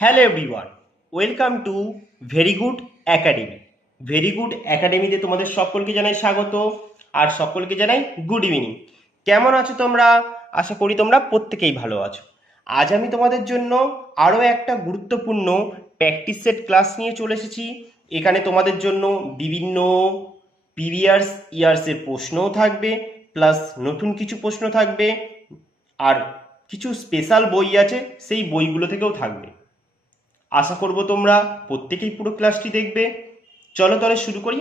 Hello everyone, welcome to very good academy. Very good একাডেমিতে তোমাদের সকলকে জানাই স্বাগত আর সকলকে জানাই গুড ইভিনিং। কেমন আছো তোমরা? আশা করি তোমরা প্রত্যেকেই ভালো আছো। আজ আমি তোমাদের জন্য আরও একটা গুরুত্বপূর্ণ প্র্যাকটিস সেট ক্লাস নিয়ে চলে এসেছি। এখানে তোমাদের জন্য বিভিন্ন প্রিভিয়াস ইয়ার্সের প্রশ্নও থাকবে, প্লাস নতুন কিছু প্রশ্ন থাকবে, আর কিছু স্পেশাল বই আছে, সেই বইগুলো থেকেও থাকবে। আশা করব তোমরা প্রত্যেকেই পুরো ক্লাসটি দেখবে। চলো তাহলে শুরু করি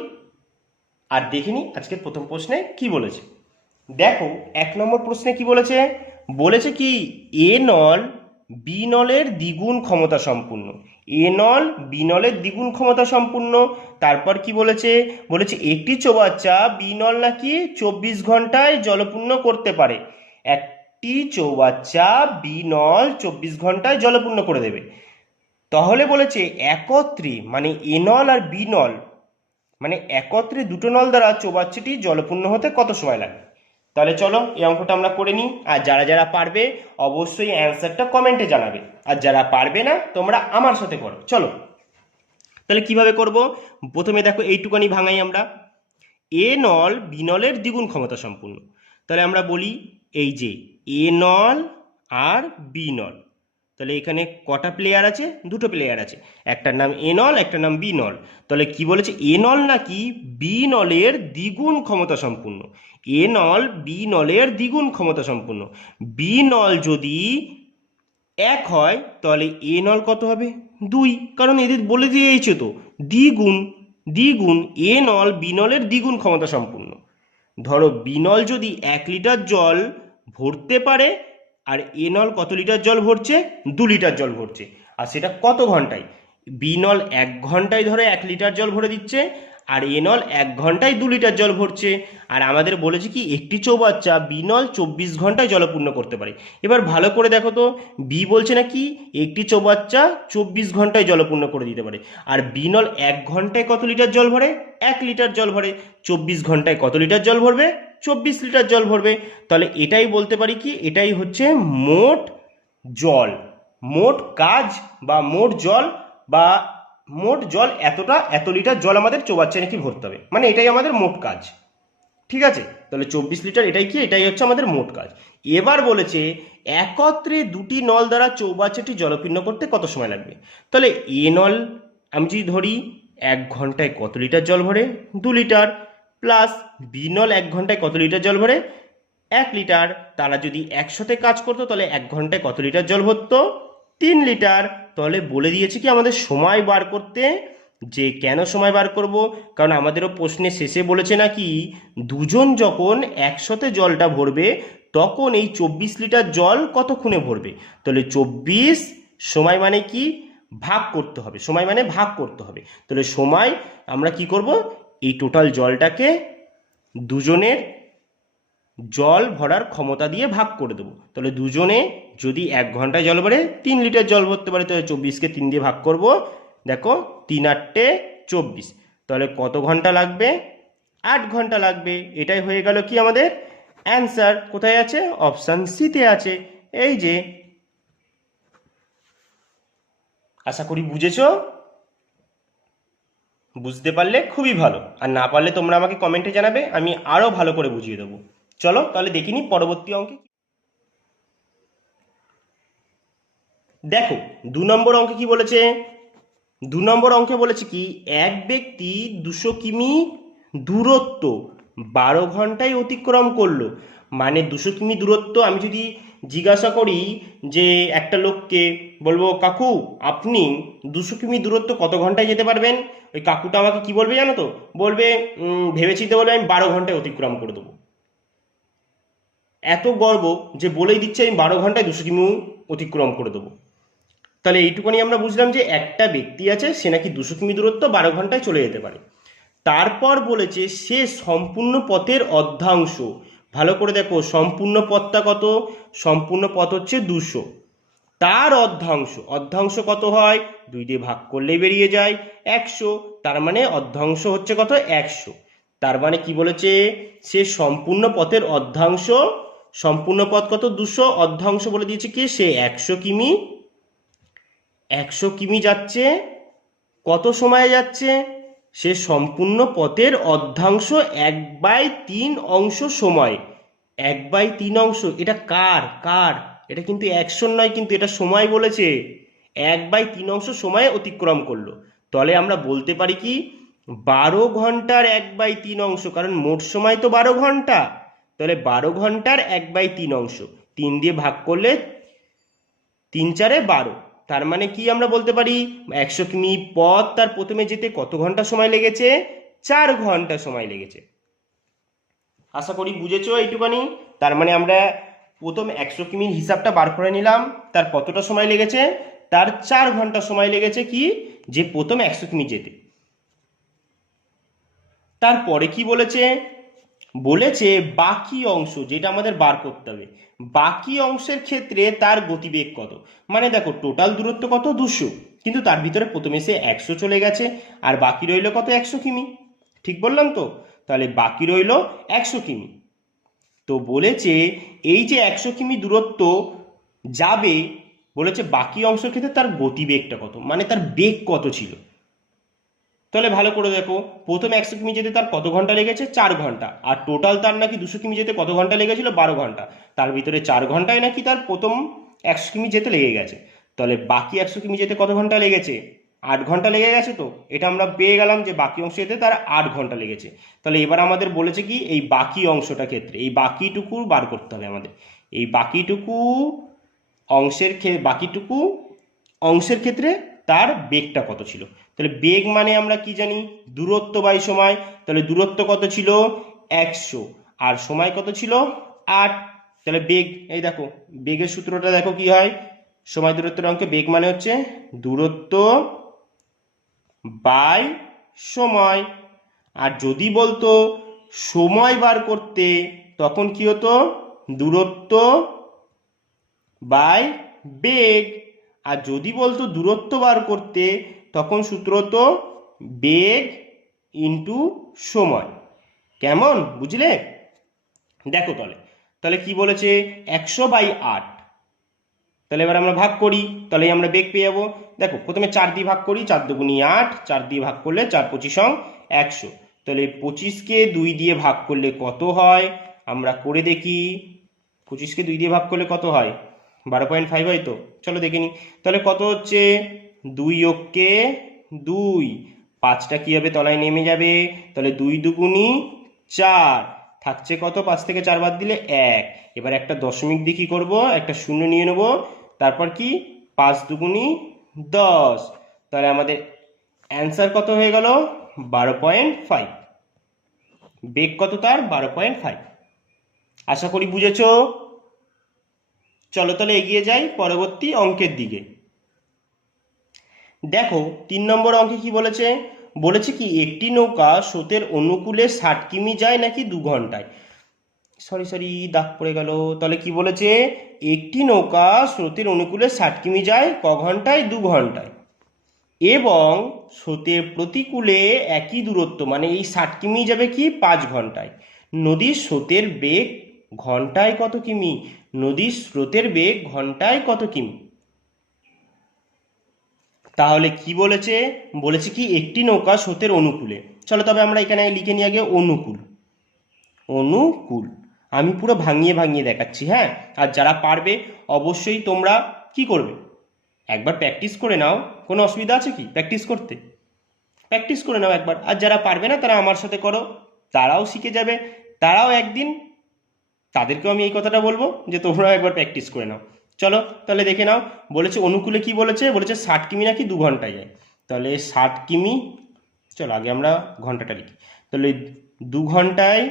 আর দেখে নিই আজকের প্রথম প্রশ্নে কি বলেছে। দেখো, 1 নম্বর প্রশ্নে কি বলেছে? বলেছে কি এ নল বি নলের দ্বিগুণ ক্ষমতা সম্পূর্ণ। এ নল বি নলের দ্বিগুণ ক্ষমতা সম্পূর্ণ। তারপর কি বলেছে? বলেছে একটি চৌবাচ্চা বি নল নাকি 24 ঘন্টায় জলপূর্ণ করতে পারে। একটি চৌবাচ্চা বি নল 24 ঘন্টায় জলপূর্ণ করে দেবে। তাহলে বলেছে একত্রে, মানে এ নল আর বি নল, মানে একত্রে দুটো নল দ্বারা চৌবাচ্চাটি জলপূর্ণ হতে কত সময় লাগে? তাহলে চলো এই অঙ্কটা আমরা করে নিই। আর যারা যারা পারবে অবশ্যই অ্যান্সারটা কমেন্টে জানাবে, আর যারা পারবে না তোমরা আমার সাথে করো। চলো তাহলে কিভাবে করব? প্রথমে দেখো এইটুকানি ভাঙাই আমরা। এ নল বি নলের দ্বিগুণ ক্ষমতা সম্পূর্ণ। তাহলে আমরা বলি এই যে এ নল আর বি নল, তাহলে এখানে কটা প্লেয়ার আছে? দুটো প্লেয়ার আছে, একটার নাম এ নল, একটার নাম বি নল। তাহলে কি বলেছে? এ নল নাকি বি নলের দ্বিগুণ ক্ষমতা সম্পূর্ণ। এ নল বি নলের দ্বিগুণ ক্ষমতা সম্পূর্ণ। বি নল যদি 1 হয় তাহলে এ নল কত হবে? 2, কারণ এদের বলে দিয়েছে তো দ্বিগুণ। দ্বিগুণ এ নল বি নলের দ্বিগুণ ক্ষমতা সম্পূর্ণ। ধরো বি নল যদি 1 লিটার জল ভরতে পারে, আর এ নল কত লিটার জল ভরছে? 2 লিটার জল ভরছে। আর সেটা কত ঘন্টায়? বি নল 1 ঘন্টায় ধরো 1 লিটার জল ভরে দিচ্ছে, আর এ নল 1 ঘন্টায় 2 লিটার জল ভরছে। আর আমাদের বলেছে কি একটি চৌবাচ্চা বি নল 24 ঘন্টায় জলপূর্ণ করতে পারে। এবার ভালো করে দেখো তো, বি বলছে নাকি একটি চৌবাচ্চা 24 ঘন্টায় জলপূর্ণ করে দিতে পারে, আর বি নল 1 ঘন্টায় কত লিটার জল ভরে? 1 লিটার জল ভরে। 24 ঘন্টায় কত লিটার জল ভরবে? 24 লিটার জল ভরবে। তাহলে এটাই বলতে পারি কি এটাই হচ্ছে মোট জল, মোট কাজ, বা মোট জল, বা মোট জল এতটা, এত লিটার জল আমাদের চৌবাচ্চায় নাকি ভরতে হবে, মানে এটাই আমাদের মোট কাজ। ঠিক আছে, তাহলে 24 লিটার এটাই কি? এটাই হচ্ছে আমাদের মোট কাজ। এবার বলেছে একত্রে দুটি নল দ্বারা চৌবাচ্চাটি জলপূর্ণ করতে কত সময় লাগবে। তাহলে এ নল আমি যদি ধরি 1 ঘন্টায় কত লিটার জল ভরে? 2 লিটার। প্লাস বি নল 1 ঘন্টায় কত লিটার জল ভরে? 1 লিটার। তারা যদি একসাথে কাজ করতো তাহলে 1 ঘন্টায় কত লিটার জল ভরতো? 3 লিটার। তাহলে বলে দিয়েছে কি আমাদের সময় বার করতে। যে কেন সময় বার করব? কারণ আমাদেরও প্রশ্নের শেষে বলেছে নাকি দুজন যখন একসাথে জলটা ভরবে তখন এই 24 লিটার জল কতক্ষণে ভরবে। তাহলে 24 সময় মানে কি? ভাগ করতে হবে। সময় মানে ভাগ করতে হবে। তাহলে সময় আমরা কি করব? এই টোটাল জলটাকে দুজনের জল ভরার ক্ষমতা দিয়ে ভাগ করে দেবো। তাহলে দুজনে যদি 1 ঘন্টায় জল ভরে 3 লিটার জল ভরতে পারে, তাহলে 24কে 3 দিয়ে ভাগ করব। দেখো 3 × 8 = 24। তাহলে কত ঘন্টা লাগবে? 8 ঘন্টা লাগবে। এটাই হয়ে গেল কি আমাদের অ্যান্সার। কোথায় আছে? অপশান সিতে আছে। এই যে, আশা করি বুঝেছো। বুঝতে পারলে খুবই ভালো, আর না পারলে তোমরা আমাকে কমেন্টে জানাবে, আমি আরও ভালো করে বুঝিয়ে দেবো। চলো তাহলে দেখিনি পরবর্তী অঙ্কে। দেখো 2 নম্বর অঙ্কে কি বলেছে? 2 নম্বর অঙ্কে বলেছে কি এক ব্যক্তি 200 কিমি দূরত্ব 12 ঘন্টায় অতিক্রম করলো। মানে 200 কিমি দূরত্ব আমি যদি জিজ্ঞাসা করি যে একটা লোককে, বলবো কাকু আপনি 200 কিমি দূরত্ব কত ঘন্টায় যেতে পারবেন? ওই কাকুটা আমাকে কি বলবে জানো তো? বলবে ভেবেচিন্তে বলবে আমি 12 ঘন্টায় অতিক্রম করে দেবো। এত গর্ব যে বলেই দিচ্ছে আমি 12 ঘন্টায় 200 কিমি অতিক্রম করে দেবো। তাহলে এইটুকুনি আমরা বুঝলাম যে একটা ব্যক্তি আছে, সে নাকি 200 কিমি দূরত্ব 12 ঘন্টায় চলে যেতে পারে। তারপর বলেছে সে সম্পূর্ণ পথের অর্ধাংশ। ভালো করে দেখো সম্পূর্ণ পথটা কত? সম্পূর্ণ পথ হচ্ছে 200, তার অর্ধাংশ। অর্ধাংশ কত হয়? 2 দিয়ে ভাগ করলেই বেরিয়ে যায় 100। তার মানে অর্ধাংশ হচ্ছে কত? 100। তার মানে কি বলেছে? সে সম্পূর্ণ পথের অর্ধাংশ। সম্পূর্ণ পথ কত? 200। অর্ধাংশ বলে দিয়েছে কি সে 100 কিমি 100 কিমি যাচ্ছে, কত সময়ে যাচ্ছে? সে সম্পূর্ণ পথের অর্ধাংশ 1/3 অংশ সময়। 1/3 অংশ, এটা কার কার? এটা কিন্তু 100 নয়, কিন্তু এটা সময় বলেছে। 1/3 অংশ সময়ে অতিক্রম করলো। তাহলে আমরা বলতে পারি কি 12 ঘন্টার 1/3 অংশ, কারণ মোট সময় তো 12 ঘন্টা। তাহলে 12 ঘন্টার 1/3 অংশ 3 দিয়ে ভাগ করলে 3×4 = 12। তার মানে কি আমরা বলতে পারি 100 কিমি পথ তার প্রথমে যেতে কত ঘন্টা সময় লেগেছে? 4 ঘন্টা সময় লেগেছে। আশা করি বুঝেছো এইটুকানি। তার মানে আমরা প্রথম 100 কিমির হিসাবটা বার করে নিলাম, তার কতটা সময় লেগেছে? তার 4 ঘন্টা সময় লেগেছে কি, যে প্রথম 100 কিমি যেতে। তারপরে কি বলেছে? বলেছে বাকি অংশ, যেটা আমাদের বার করতে হবে। বাকি অংশের ক্ষেত্রে তার গতিবেগ কত? মানে দেখো টোটাল দূরত্ব কত? 200, কিন্তু তার ভিতরে প্রথমে সে 100 চলে গেছে, আর বাকি রইল কত? 100 কিমি। ঠিক বললাম তো? তাহলে বাকি রইল 100 কিমি। তো বলেছে এই যে 100 কিমি দূরত্ব যাবে, বলেছে বাকি অংশের ক্ষেত্রে তার গতিবেগটা কত, মানে তার বেগ কত ছিল। তাহলে ভালো করে দেখো, প্রথম 100 কিমি যেতে তার কত ঘন্টা লেগেছে? 4 ঘন্টা। আর টোটাল তার নাকি 200 কিমি যেতে কত ঘন্টা লেগেছিল? 12 ঘন্টা। তার ভিতরে 4 ঘন্টায় নাকি তার প্রথম 100 কিমি যেতে লেগে গেছে। তাহলে বাকি 100 কিমি যেতে কত ঘন্টা লেগেছে? 8 ঘন্টা লেগে গেছে। তো এটা আমরা পেয়ে গেলাম যে বাকি অংশ যেতে তার 8 ঘন্টা লেগেছে। তাহলে এবার আমাদের বলেছে কি এই বাকি অংশটা ক্ষেত্রে এই বাকিটুকু বার করতে হবে আমাদের। এই বাকিটুকু অংশের ক্ষেত্রে তার বেগটা কত ছিল। তাহলে বেগ মানে আমরা কি জানি? দূরত্ব বাই সময়। তাহলে দূরত্ব কত ছিল? 100, আর সময় কত ছিল? 8। তাহলে বেগ, এই দেখো বেগের সূত্রটা দেখো কি হয়, সময় দূরত্বের অঙ্কে বেগ মানে হচ্ছে দূরত্ব বাই সময়। আর যদি বলতো সময় বার করতে, তখন কি হতো? দূরত্ব বাই বেগ। আর যদি বলতো দূরত্ব বার করতে, তখন সূত্র হতো বেগ ইন্টু সময়। কেমন বুঝলে? দেখো তাহলে তাহলে কি বলেছে? 100/8। তাহলে এবার আমরা ভাগ করি, তাহলে আমরা বেগ পেয়ে যাবো। দেখো প্রথমে 4 দিয়ে ভাগ করি, 4×2 = 8, 4 দিয়ে ভাগ করলে 4×25 = 100। তাহলে 25কে 2 দিয়ে ভাগ করলে কত হয়? আমরা করে দেখি। 25কে 2 দিয়ে ভাগ করলে কত হয়? 12.5 হয় তো? চলো দেখে নিই। তাহলে কত হচ্ছে? 2 × 2, 5টা কি হবে? তলায় নেমে যাবে। তাহলে 2×2 = 4, থাকছে কত? 5 থেকে 4 বাদ দিলে 1। এবার একটা দশমিক দিয়ে কি করবো? একটা শূন্য নিয়ে নেবো। তারপর কি? 5×2 = 10। তাহলে আমাদের অ্যান্সার কত হয়ে গেল? 12.5। বেগ কত তার? 12.5। আশা করি বুঝেছো। চলো তাহলে এগিয়ে যাই পরবর্তী অঙ্কের দিকে। দেখো 3 নম্বর অঙ্কে কি বলেছে? বলেছে কি একটি নৌকা স্রোতের অনুকূলে 60 কিমি যায় নাকি 2 ঘন্টায়। সরি দাগ পড়ে গেল। তাহলে কি বলেছে? একটি নৌকা স্রোতের অনুকূলে 60 কিমি যায় ক ঘন্টায়? 2 ঘন্টায়। এবং স্রোতের প্রতিকূলে একই দূরত্ব, মানে এই 60 কিমি যাবে কি 5 ঘন্টায়। নদীর স্রোতের বেগ ঘন্টায় কত কিমি? নদীর স্রোতের বেগ ঘন্টায় কত কিমি? তাহলে কি বলেছে? বলেছে কি একটি নৌকা স্রোতের অনুকূলে। চলো তবে আমরা এখানে লিখে নিই আগে অনুকূল। অনুকূল আমি পুরো ভাঙিয়ে ভাঙিয়ে দেখাচ্ছি, হ্যাঁ। আর যারা পারবে অবশ্যই তোমরা কি করবে? একবার প্র্যাকটিস করে নাও। কোনো অসুবিধা আছে কি প্র্যাকটিস করতে? প্র্যাকটিস করে নাও একবার। আর যারা পারবে না তারা আমার সাথে করো, তারাও শিখে যাবে। তারাও একদিন তাদেরকেও আমি এই কথাটা বলবো যে তোমরাও একবার প্র্যাকটিস করে নাও। চলো তাহলে দেখে নাও। বলেছে অনুকূলে কি বলেছে? বলেছে 60 কিমি নাকি 2 ঘন্টায় যায়। তাহলে 60 কিমি, চলো আগে আমরা ঘন্টাটা লিখি। তাহলে 2 ঘন্টায়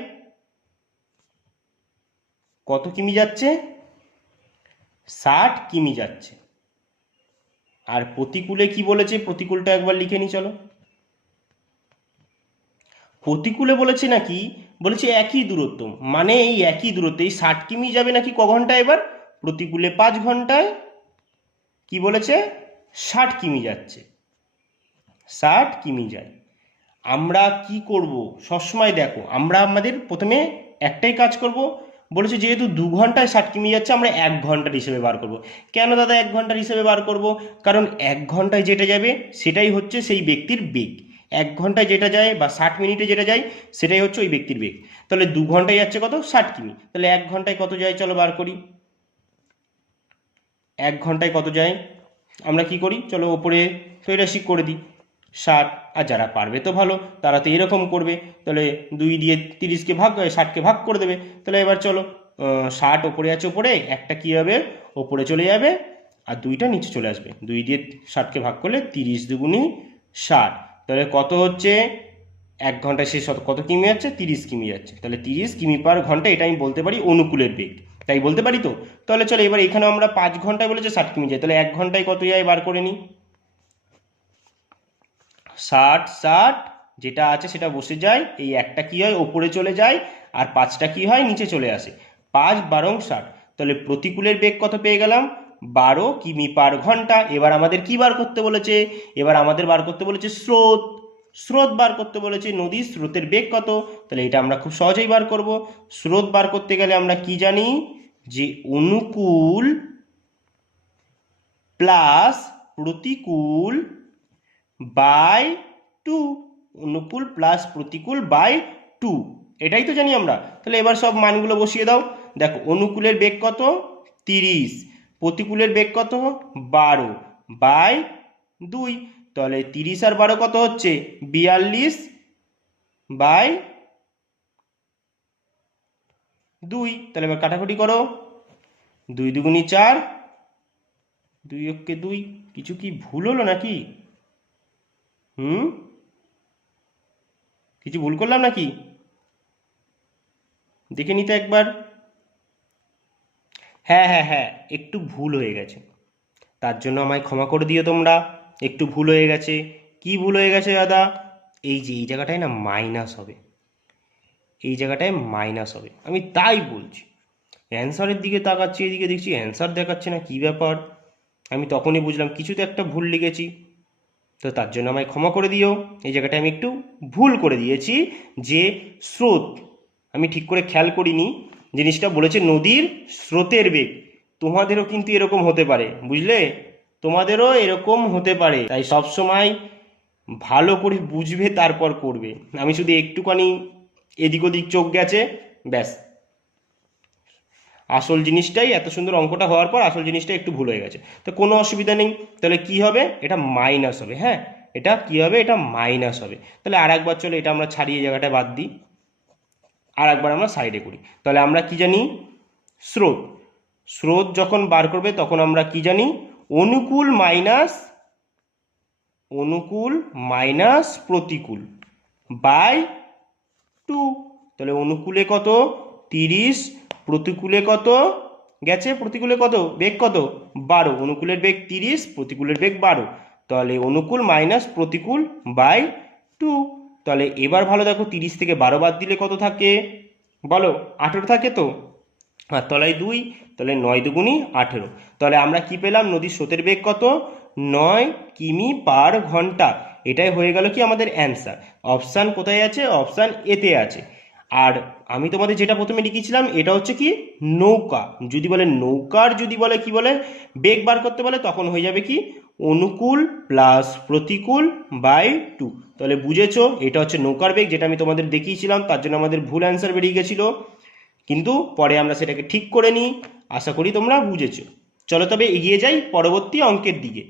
কত কিমি যাচ্ছে? 60 কিমি যাচ্ছে। আর প্রতিকূলে কি বলেছে? প্রতিকূলটা একবার লিখে নি চলো। প্রতিকূলে বলেছে নাকি, বলেছে একই দূরত্ব, মানে এই একই দূরত্ব এই 60 কিমি যাবে নাকি ক ঘন্টায়? এবার প্রতিকূলে 5 ঘন্টায় কি বলেছে? 60 কিমি যাচ্ছে। 60 কিমি যায়। আমরা কি করব? সবসময় দেখো আমরা আমাদের প্রথমে একটাই কাজ করব, বলেছে যেহেতু 2 ঘন্টায় 60 কিমি যাচ্ছে, আমরা 1 ঘন্টার হিসেবে বার করব। কেন দাদা 1 ঘন্টার হিসেবে বার করব? কারণ 1 ঘন্টায় যেটা যাবে সেটাই হচ্ছে সেই ব্যক্তির বেগ। 1 ঘন্টায় যেটা যায় বা 60 মিনিটে যেটা যায় সেটাই হচ্ছে ওই ব্যক্তির বেগ। তাহলে 2 ঘন্টায় যাচ্ছে কত? 60 কিমি। তাহলে 1 ঘন্টায় কত যায় চলো বার করি। 1 ঘন্টায় কত যায়? আমরা কি করি, চলো ওপরে তৈরাশি করে দিই 60। আর যারা পারবে তো ভালো, তারা তো এরকম করবে। তাহলে 2 দিয়ে 30কে ভাগ 60কে ভাগ করে দেবে। তাহলে এবার চলো 60 ওপরে আছে, ওপরে একটা কী হবে, ওপরে চলে যাবে আর 2টা নিচে চলে আসবে। 2 দিয়ে 60কে ভাগ করলে 30 দুগুণি 60। তাহলে কত হচ্ছে? 1 ঘন্টায় শেষ কত কিমি যাচ্ছে? 30 কিমি যাচ্ছে। তাহলে 30 কিমি/ঘন্টা, এটা আমি বলতে পারি অনুকূলের বেগ, তাই বলতে পারি তো। তাহলে চলো এবার এখানে আমরা 5 ঘন্টায় বলেছে 60 কিমি যায়, তাহলে 1 ঘন্টায় কত যায় বার করে নিই। 60 যেটা আছে সেটা বসে যায়, এই একটা কি হয় ওপরে চলে যায় আর 5টা কি হয় নিচে চলে আসে। 5 × 12 = 60। তাহলে প্রতিকূলের বেগ কত পেয়ে গেলাম? 12 কিমি/ঘন্টা। এবার আমাদের কি বার করতে বলেছে? এবার আমাদের বার করতে বলেছে স্রোত। স্রোত বার করতে বলেছে, নদীর স্রোতের বেগ কত। তাহলে এটা আমরা খুব সহজেই বার করব। স্রোত বার করতে গেলে আমরা কি জানি, যে অনুকূল প্লাস প্রতিকূল বাই 2। অনুকূল প্লাস প্রতিকূল বাই 2, এটাই তো জানি আমরা। তাহলে এবার সব মানগুলো বসিয়ে দাও। দেখো অনুকূলের বেগ কত? 30, প্রতিকূলের বেগ কত? 12 বাই 2। তাহলে 30 আর 12 কত হচ্ছে? 42 বাই 2। তাহলে এবার কাটাকুটি করো। 2 দুগুণি 4, 2 অক্ষে 2। কিছু কি ভুল হলো নাকি? কিছু ভুল করলাম নাকি? দেখে নিতে একবার। হ্যাঁ হ্যাঁ হ্যাঁ, একটু ভুল হয়ে গেছে, তার জন্য আমায় ক্ষমা করে দিও তোমরা। একটু ভুল হয়ে গেছে। কি ভুল হয়ে গেছে দাদা? এই যে এই জায়গাটায় না মাইনাস হবে, এই জায়গাটায় মাইনাস হবে, আমি তাই বলছি। অ্যান্সারের দিকে তাকাচ্ছি, এদিকে দেখছি অ্যান্সার দেখাচ্ছে না, কি ব্যাপার। আমি তখনই বুঝলাম কিছু তো একটা ভুল লিখেছি। তো তার জন্য আমায় ক্ষমা করে দিও। এই জায়গাটায় আমি একটু ভুল করে দিয়েছি, যে স্রোত আমি ঠিক করে খেয়াল করিনি। জিনিসটা বলেছে নদীর স্রোতের বেগ। তোমাদেরও কিন্তু এরকম হতে পারে, বুঝলে? তোমাদেরও এরকম হতে পারে, তাই সব সময় ভালো করে বুঝবে তারপর করবে। আমি শুধু একটুখানি এদিক ওদিক চোখ গেছে, ব্যাস। আসল জিনিসটাই, এত সুন্দর অঙ্কটা হওয়ার পর আসল জিনিসটা একটু ভুল হয়ে গেছে, তো কোনো অসুবিধা নেই। তাহলে কি হবে? এটা মাইনাস হবে। হ্যাঁ, এটা কি হবে? এটা মাইনাস হবে। তাহলে আর একবার চলো এটা আমরা ছাড়িয়ে জায়গাটা বাদ দিই, আর একবার আমরা সাইডে করি। তাহলে আমরা কি জানি? স্রোত। স্রোত যখন বার করবে তখন আমরা কি জানি? অনুকূল মাইনাস প্রতিকূল বাই 2। তাহলে অনুকূলে কত? 30, প্রতিকূলে কত গেছে? প্রতিকূলে কত বেগ? কত? 12। অনুকূলের বেগ 30, প্রতিকূলের বেগ 12। তাহলে অনুকূল মাইনাস প্রতিকূল বাই 2। তাহলে এবার ভালো দেখো, 30 থেকে 12 বাদ দিলে কত থাকে বলো? 18 থাকে তো। আর তলায় 2, তাহলে 9 দুগুণি 18। তাহলে আমরা কি পেলাম? নদীর স্রোতের বেগ কত? 9 কিমি/ঘন্টা। এটাই হয়ে গেল কি আমাদের অ্যান্সার। অপশান কোথায় আছে? অপশান এতে আছে। আর আমি তোমাদের যেটা প্রথমে লিখেছিলাম এটা হচ্ছে কি নৌকা। যদি বলে নৌকার, যদি বলে কি বলে বেগ বার করতে বলে, তখন হয়ে যাবে কি অনুকূল প্লাস প্রতিকূল বাই 2। তাহলে বুঝেছো, এটা হচ্ছে নৌকার বেগ, যেটা আমি তোমাদের দেখিয়েছিলাম। তার জন্য আমাদের ভুল অ্যান্সার বেরিয়ে গেছিলো, কিন্তু পরে আমরা সেটাকে ঠিক করে নিই। আশা করি তোমরা বুঝেছো। চলো তবে এগিয়ে যাই পরবর্তী অঙ্কের দিকে।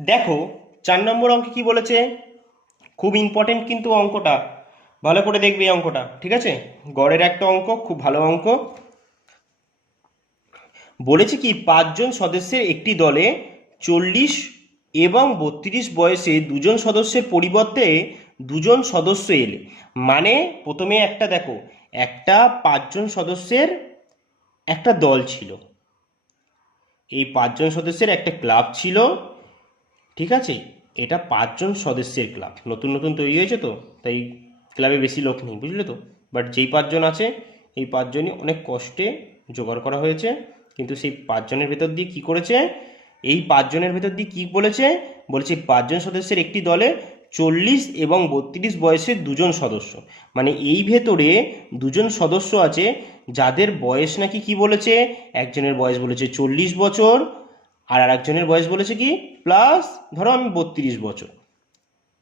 দেখো 4 নম্বর অঙ্কে কি বলেছে, খুব ইম্পর্টেন্ট কিন্তু অঙ্কটা, ভালো করে দেখবে এই অঙ্কটা, ঠিক আছে? গড়ের একটা অঙ্ক, খুব ভালো অঙ্ক। বলেছে কি 5 জন সদস্যের একটি দলে 40 এবং 32 বয়সে 2জন সদস্যের পরিবর্তে 2জন সদস্য এলে। মানে প্রথমে একটা দেখো, একটা 5 জন সদস্যের একটা দল ছিল, এই 5 জন সদস্যের একটা ক্লাব ছিল, ঠিক আছে? এটা 5 জন সদস্যের ক্লাব, নতুন নতুন তৈরি হয়েছে তো, তাই ক্লাবে বেশি লোক নেই, বুঝলে তো? বাট যেই 5 জন আছে, এই 5 জনই অনেক কষ্টে জোগাড় করা হয়েছে। কিন্তু সেই 5 জনের ভেতর দিয়ে কি করেছে? এই 5 জনের ভেতর দিয়ে কি বলেছে? বলেছে 5 জন সদস্যের একটি দলে 40 এবং 32 বয়সের দুজন সদস্য, মানে এই ভেতরে দুজন সদস্য আছে যাদের বয়স নাকি কি বলেছে, একজনের বয়স বলেছে 40 বছর আর আরেকজনের বয়স বলেছে কি প্লাস ধরো আমি 32 বছর,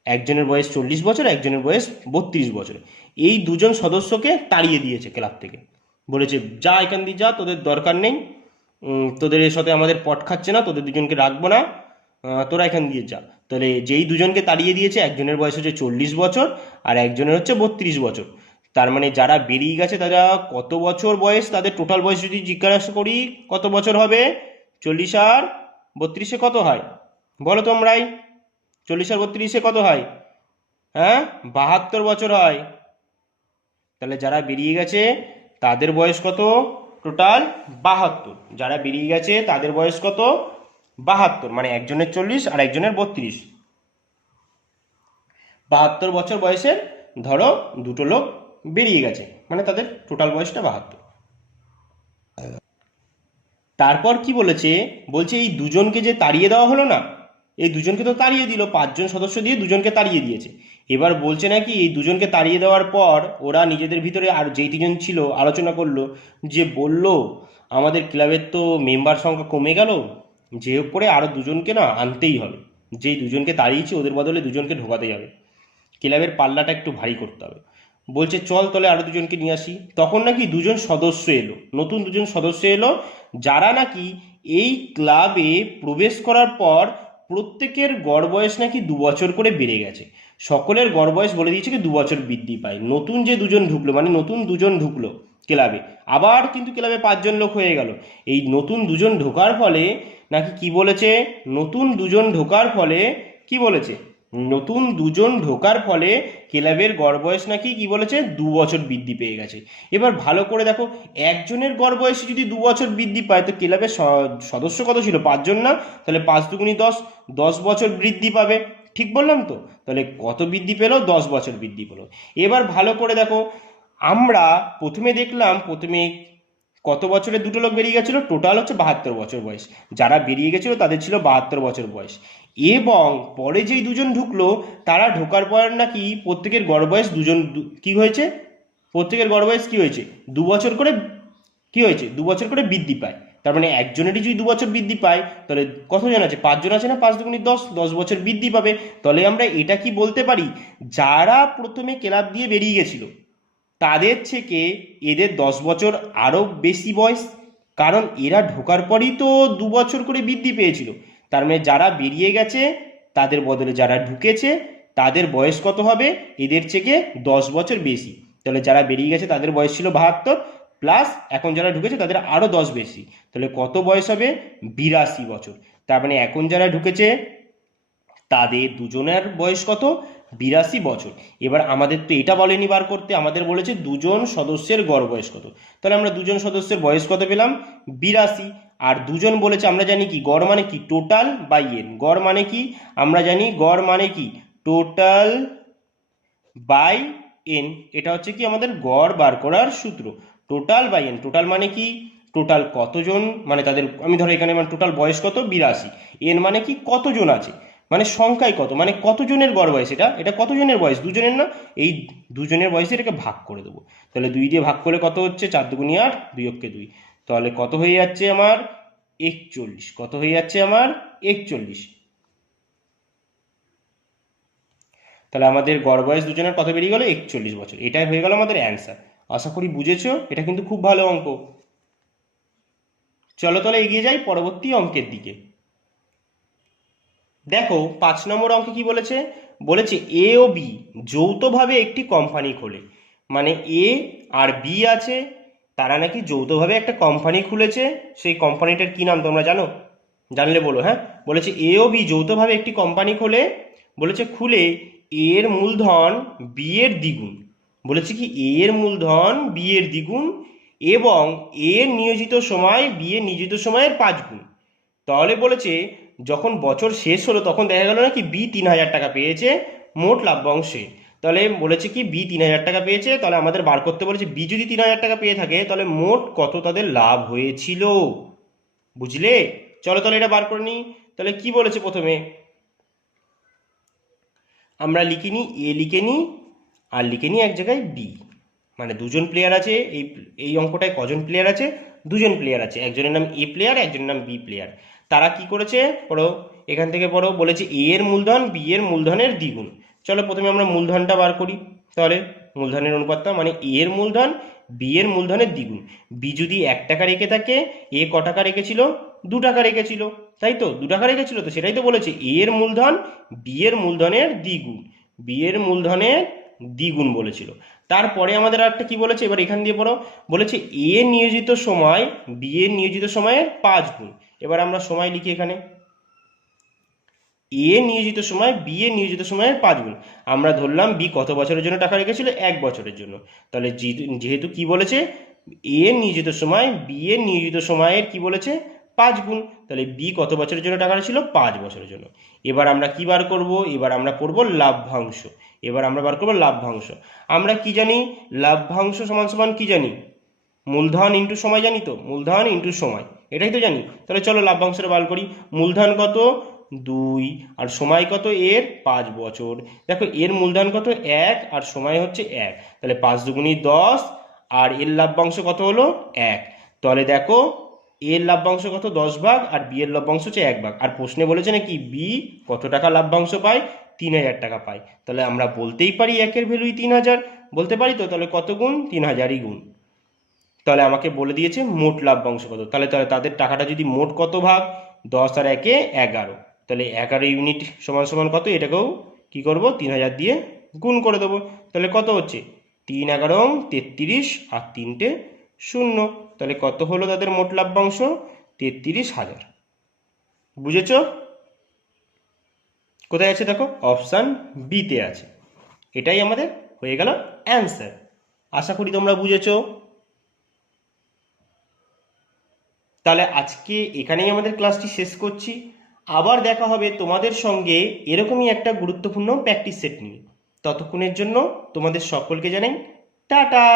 একজনের বয়স 40 বছর একজনের বয়স 32 বছর। এই দুজন সদস্যকে তাড়িয়ে দিয়েছে ক্লাব থেকে, বলেছে যা এখান দিয়ে যা, তোদের দরকার নেই, তোদের এর সাথে আমাদের পট খাচ্ছে না, তোদের দুজনকে রাখবো না, তোরা এখান দিয়ে যা। তাহলে যেই দুজনকে তাড়িয়ে দিয়েছে একজনের বয়স হচ্ছে 40 বছর আর একজনের হচ্ছে 32 বছর, তার মানে যারা বেরিয়ে গেছে তারা কত বছর বয়স, তাদের টোটাল বয়স যদি জিজ্ঞাসা করি কত বছর হবে, 40 আর 32-এ কত হয় বলো তোমরাই, 40 আর 32-এ কত হয়, হ্যাঁ 72 বছর হয়। তাহলে যারা বেরিয়ে গেছে তাদের বয়স কত, টোটাল 72, যারা বেরিয়ে গেছে তাদের বয়স কত 72, মানে একজনের 40 আর একজনের 32, 72 বছর বয়সের ধরো দুটো লোক বেরিয়ে গেছে, মানে তাদের টোটাল বয়সটা 72। তারপর কি বলেছে, বলছে এই দুজনকে যে তাড়িয়ে দেওয়া হলো না, এই দুজনকে তো তাড়িয়ে দিল, 5জন সদস্য দিয়ে দুজনকে তাড়িয়ে দিয়েছে। এবার বলছে নাকি এই দুজনকে তাড়িয়ে দেওয়ার পর ওরা নিজেদের ভিতরে আর যেই তিনজন ছিল আলোচনা করলো, যে বলল আমাদের ক্লাবের তো মেম্বার সংখ্যা কমে গেল, যে করে আরও দুজনকে না আনতেই হবে, যেই দুজনকে তাড়িয়েছি ওদের বদলে দুজনকে ঢোকাতেই হবে, ক্লাবের পাল্লাটা একটু ভারী করতে হবে। বলছে চল তাহলে আরো দুজনকে নিয়ে আসি। তখন নাকি দুজন সদস্য এলো, নতুন দুজন সদস্য এলো, যারা নাকি এই ক্লাবে প্রবেশ করার পর প্রত্যেকের গড় বয়স নাকি 2 বছর করে বেড়ে গেছে, সকলের গড় বয়স বলে দিয়েছে কি 2 বছর বৃদ্ধি পায়। নতুন যে দুজন ঢুকলো, মানে নতুন দুজন ঢুকলো ক্লাবে, আবার কিন্তু ক্লাবে 5জন লোক হয়ে গেল। এই নতুন দুজন ঢোকার ফলে নাকি কি বলেছে, নতুন দুজন ঢোকার ফলে কি বলেছে, নতুন দুজন ঢোকার ফলে ক্লাবের গড় বয়স নাকি কি বলেছে 2 বছর বৃদ্ধি পেয়ে গেছে। এবার ভালো করে দেখো, একজনের গড় বয়সে যদি 2 বছর বৃদ্ধি পায় তো ক্লাবের সদস্য কত ছিল, 5জন না, তাহলে 5 দুগুণী 10, 10 বছর বৃদ্ধি পাবে, ঠিক বললাম তো? তাহলে কত বৃদ্ধি পেলো, 10 বছর বৃদ্ধি পেলো। এবার ভালো করে দেখো, আমরা প্রথমে দেখলাম, প্রথমে কত বছরে দুটো লোক বেরিয়ে গেছিল, টোটাল হচ্ছে 72 বছর বয়স, যারা বেরিয়ে গেছিল তাদের ছিল 72 বছর বয়স। এবং পরে যেই দুজন ঢুকলো তারা ঢোকার পর নাকি প্রত্যেকের গড় বয়স কি হয়েছে, প্রত্যেকের গড় বয়স কি হয়েছে 2 বছর করে, কি হয়েছে 2 বছর করে বৃদ্ধি পায়। তার মানে একজনেরই যদি 2 বছর বৃদ্ধি পায় তাহলে কতজন আছে, 5জন আছে না, 5 দুগুণী 10, 10 বছর বৃদ্ধি পাবে। তাহলে আমরা এটা কি বলতে পারি, যারা প্রথমে ক্লাব দিয়ে বেরিয়ে গেছিল তাদের থেকে এদের 10 বছর আরও বেশি বয়স, কারণ এরা ঢোকার পরই তো 2 বছর করে বৃদ্ধি পেয়েছিল। তার মানে যারা বেরিয়ে গেছে তাদের বদলে যারা ঢুকেছে তাদের বয়স কত হবে, এদের থেকে 10 বছর বেশি। তাহলে যারা বেরিয়ে গেছে তাদের বয়স ছিল 72, প্লাস এখন যারা ঢুকেছে তাদের আরও 10 বেশি, তাহলে কত বয়স হবে 82 বছর। তার মানে এখন যারা ঢুকেছে তাদের দুজনের বয়স কত, 82 বছর। এবার আমাদের তো এটা বলেনি বার করতে, আমাদের বলেছে দুজন সদস্যের গড় বয়স কত, তাহলে আমরা দুজন সদস্যের বয়স কত পেলাম 82, আর দুজন বলেছে আমরা জানি কি গড় মানে কি টোটাল বাই এন, গড় মানে কি আমরা জানি, গড় মানে কি টোটাল বাই এন, এটা হচ্ছে কি আমাদের গড় বার করার সূত্র, টোটাল বাই এন। টোটাল মানে কি টোটাল কতজন, মানে তাদের আমি ধরো এখানে মানে টোটাল বয়স কত 82, এন মানে কি কতজন আছে, মানে সংখ্যায় কত, মানে কতজনের গড় বয়স, এটা এটা কতজনের বয়স, দুজনের না, এই দুজনের বয়সে এটাকে ভাগ করে দেবো। তাহলে 2 দিয়ে ভাগ করলে কত হচ্ছে, 4 দুগুণী 8, 2 অক্ষে 2, তাহলে কত হয়ে যাচ্ছে আমার 41, কত হয়ে যাচ্ছে আমার 41। তাহলে আমাদের গড় বয়স দুজনের কত বেরিয়ে গেল 41 বছর, এটাই হয়ে গেল আমাদের অ্যান্সার। আশা করি বুঝেছো, এটা কিন্তু খুব ভালো অঙ্ক। চলো তাহলে এগিয়ে যাই পরবর্তী অঙ্কের দিকে। দেখো 5 নম্বর অঙ্কে কি বলেছে, বলেছে এ ও বি যৌথভাবে একটি কোম্পানি খোলে, মানে এ আর বি আছে, তারা নাকি যৌথভাবে একটা কোম্পানি খুলেছে। সেই কোম্পানিটার কি নাম তোমরা জানো, জানলে বলো। হ্যাঁ, বলেছে এ ও বি যৌথভাবে একটি কোম্পানি খোলে, বলেছে খুলে এ এর মূলধন বি এর দ্বিগুণ, বলেছে কি এ এর মূলধন বি এর দ্বিগুণ এবং এ এর নিয়োজিত সময় বি এর নিয়োজিত সময়ের 5 গুণ। তাহলে বলেছে যখন বছর শেষ হলো তখন দেখা গেল নাকি বি 3000 টাকা পেয়েছে মোট লাভ্যাংশে। তাহলে বলেছে কি বি 3000 টাকা পেয়েছে, তাহলে আমাদের বার করতে বলেছে বি যদি 3000 টাকা পেয়ে থাকে তাহলে মোট কত তাদের লাভ হয়েছিল, বুঝলে? চলো তাহলে এটা বার করে নিই। তাহলে কি বলেছে প্রথমে, আমরা লিখে নিই এ লিখে নিই আর লিখে নিই এক জায়গায় বি, মানে দুজন প্লেয়ার আছে। এই অঙ্কটায় কজন প্লেয়ার আছে? দুজন প্লেয়ার আছে, একজনের নাম এ প্লেয়ার, একজনের নাম বি প্লেয়ার। তারা কি করেছে পড়ো, এখান থেকে পড়ো, বলেছে এ এর মূলধন বি এর মূলধনের দ্বিগুণ। চলো প্রথমে আমরা মূলধনটা বার করি। তাহলে মূলধনের অনুপাতটা মানে এ এর মূলধন বি এর মূলধনের দ্বিগুণ। বি যদি 1 টাকা রেখে থাকে, এ ক টাকা রেখেছিল? 2 টাকা রেখেছিল, তাই তো? 2 টাকা রেখেছিল, তো সেটাই তো বলেছে এ এর মূলধন বি এর মূলধনের দ্বিগুণ, বি এর মূলধনের দ্বিগুণ বলেছিল। তারপরে আমাদের আরেকটা কি বলেছে, এবার এখান দিয়ে পড়ো, বলেছে এ নিয়োজিত সময় বি এর নিয়োজিত সময়ের 5 গুণ। এবার আমরা সময় লিখি এখানে, এ নিয়োজিত সময় বি এর নিয়োজিত সময়ের 5 গুণ। আমরা ধরলাম বি কত বছরের জন্য টাকা রেখেছিল? 1 বছরের জন্য। তাহলে যেহেতু কি বলেছে, এ নিয়োজিত সময় বি এর নিয়োজিত সময়ের কি বলেছে? 5 গুণ। তাহলে বি কত বছরের জন্য টাকা রেখেছিল? 5 বছরের জন্য। এবার আমরা কি বার করব? এবার আমরা করব লাভ্যাংশ। এবার আমরা বার করব লাভ্যাংশ। আমরা কি জানি? লাভ্যাংশ সমান সমান কি জানি? মূলধন ইন্টু সময় জানি তো? মূলধন ইন্টু সময়, এটাই তো জানি। তাহলে চলো লাভ্যাংশটা বার করি। মূলধন কত? 2, আর সময় কত এর? 5 বছর। দেখো এর মূলধন কত? 1, আর সময় হচ্ছে 1। তাহলে 5 দুগুণী 10, আর এর লাভ্যাংশ কত হলো? 1। তাহলে দেখো এর লাভ্যাংশ কত? 10 ভাগ, আর বি এর লাভ্যাংশ হচ্ছে 1 ভাগ। আর প্রশ্নে বলেছে নাকি বি কত টাকা লাভ্যাংশ পায়? 3000 টাকা পায়। তাহলে আমরা বলতেই পারি একের ভ্যালুই 3000, বলতে পারি তো? তাহলে কত গুণ? 3000ই গুণ। তাহলে আমাকে বলে দিয়েছে মোট লাভ্যাংশ কত। তাহলে তাদের টাকাটা যদি মোট কত ভাগ? 10 আর 1 11। তাহলে 11 ইউনিট সমান সমান কত? এটাকেও কি করব? 3000 দিয়ে গুণ করে দেবো। তাহলে কত হচ্ছে? 3 11 33, আর 3টে 0। তাহলে কত হলো তাদের মোট লাভ্যাংশ? 33,000। বুঝেছ? কোথায় আছে দেখো? অপশান বিতে আছে। এটাই আমাদের হয়ে গেল অ্যান্সার। আশা করি তোমরা বুঝেছো। তাহলে আজকে এখানেই আমাদের ক্লাসটি শেষ করছি। আবার দেখা হবে তোমাদের সঙ্গে এরকমই একটা গুরুত্বপূর্ণ প্র্যাকটিস সেট নিয়ে। ততক্ষণের জন্য তোমাদের সকলকে জানাই টাটা।